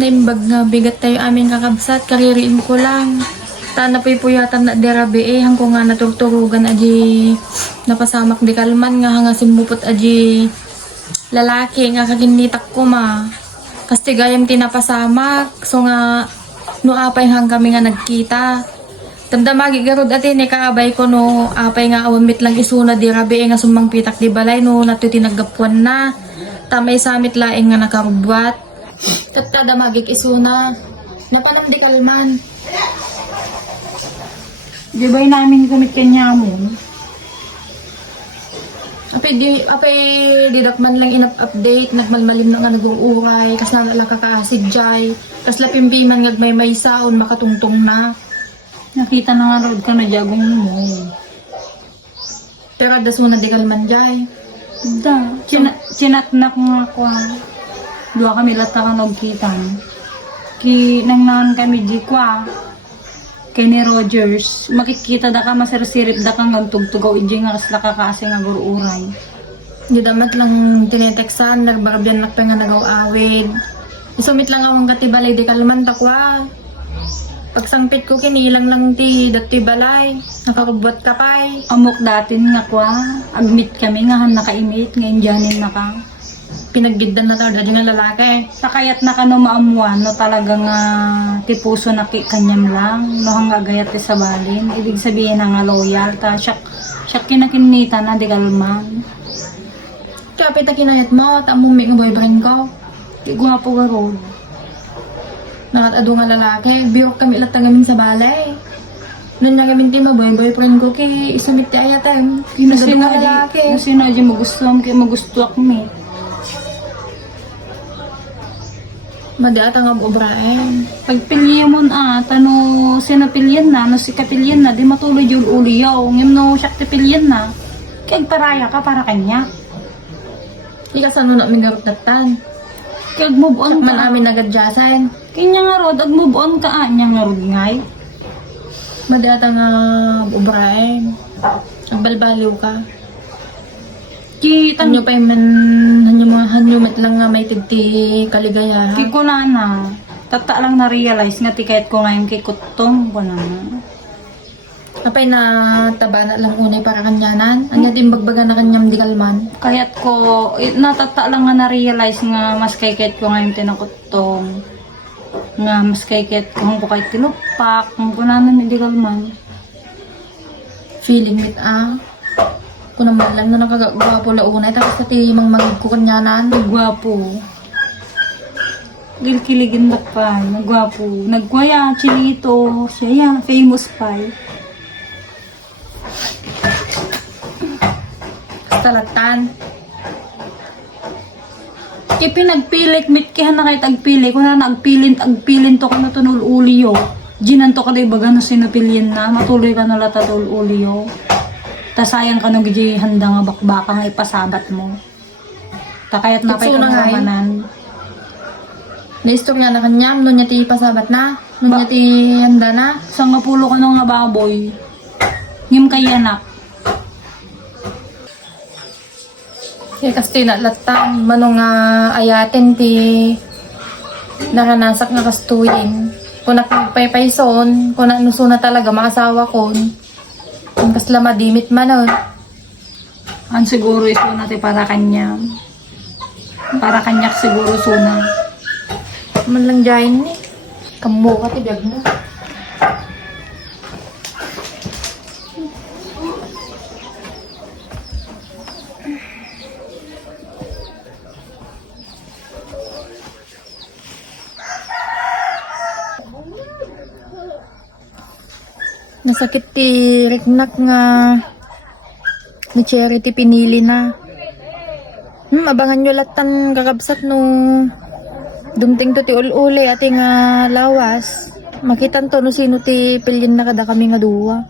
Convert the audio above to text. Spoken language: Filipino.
Naimbag nga bigat tayo amin kakabsat, kaririin ko lang. Tana po'y puyatan na derabi hangko nga naturturugan aji napasamak di kalman nga hanga simupot aji lalaki nga kaginitak ko ma. Kastigayam tinapasamak, so nga nuapay hang kami nga nagkita. Tandamagi garod atin kaabay ko no apay nga awamit lang isuna di rabi nga sumang pitak di balay no nato tinagapuan na. Tamay samit laing nga nakarubwat. Tatada magik isuna. Napanam di kalman. Di ba namin kumit kanya mo? Apay didak man lang inap-update, nagmalmalim na nga nag-uuray, kas nalala kakaasid jay, kas lapimpiman ngagmay may saon, makatungtong na. Nakita na nga road ka na jagong mo. Pero dasuna di kalman jay. Da, chinatnak nga ko. Dua kami lata ka nagkitan. Nang naon kami di kwa. Kay ni Rogers, makikita da ka masarsirip da kang nagtugtugaw iji nga kasla kakasi nga guruuray. Di damat lang tineteksan, nagbarbyan nak pa nga nagaw-awid. Isumit lang awang katibalay di kalman takwa. Pagsangpit ko kinilang lang ti dati balay, nakarubot ka pay. Amok datin nga kwa, admit kami nga han naka-imit, nga indyanin na ka. Pinagbidan na tawad adi nga lalaki. Sakayat na ka no maamuan, no talagang tipuso na kanyam lang, no hang agayat ti sabalin. Ibig sabihin nga loyal, ta siyak kinakinita na di kalman. Kaya pita kinayat mo, tamong may boyfriend ko. Di gwapo ka road. Nakatado nga lalaki, biyok kami ilat ngamin sa balay. Nun nga ngamin ti boyfriend ko ki isumit ti ayatem. Kinagado nga lalaki. Kasi na di magustuhan, kaya magusto ako me. Madaata nga obraen. Pagpilya mo tano sinapilyan na, no si kapilyan na, di matuloy yung uliyaw. Ngayon no siya tipilyan na, kaya paraya ka para kanya. Ikasan mo na aming garot datan. Kaya move on Man ka. amin nagadyasan. Kanya nga rod, move on ka anya nga rod ngay. Madaata nga obraen. Nagbalbaliw ka. Kitang Hanyo pa yung hanyo mat lang nga may tigti kaligaya. ko na. Tata lang na-realize nga tikayat ko ngayon kay Kutong. Wala na. Apay na taba na lang unay para kanyanan. Anya din bagbaga na kanyam di kalman. Kaya't ko, natata lang nga na-realize nga mas kaiket ko ngayon tinakutong. Nga mas kaiket ko hangko kay tilupak, hangko nanan hindi kalman. Feeling it kung naman lang na nakagwapo la unay. Tapos pati mang magig ko kanyanan. Nagwapo. Gilkiligin na pa, nagwapo. Nagwaya, chilito, siya yan, famous pa. Talatan. Ipinagpilik, mitkihan na kahit agpili. Kung na agpilin to ka na tunul uliyo. Ginan to ka na ibaga na sinapilyan na. Matuloy ka na lata tul uliyo. Tasayang ka nung handa nga bakbaka nga ipasabat mo. Takayat na pa'y Tutso na nga eh. kamamanan. Naistorya na kanyam. Nun niya ti pasabat na. Nun niya ti handa na. Sa nga pulo ka nung nga baboy. Ngim kayanak. Kaya kasi nalatan. Manong ayaten ti naranasak nga kastuyin. Kung nakapaypayson. Kung nanuso na talaga maasawa ko. Kung kasla madimit manon. Ang siguro iso natin para kanya. Para kanyak siguro suna. Man lang dyan ni. Kambo ka ti dag mo. Nasakit ti riknak nga ni Charity pinili na. Abangan nyo latan kakabsat no dumting to ti ul-uli ati nga lawas. Makitan to no sino ti pilyin na kada kami nga duwa.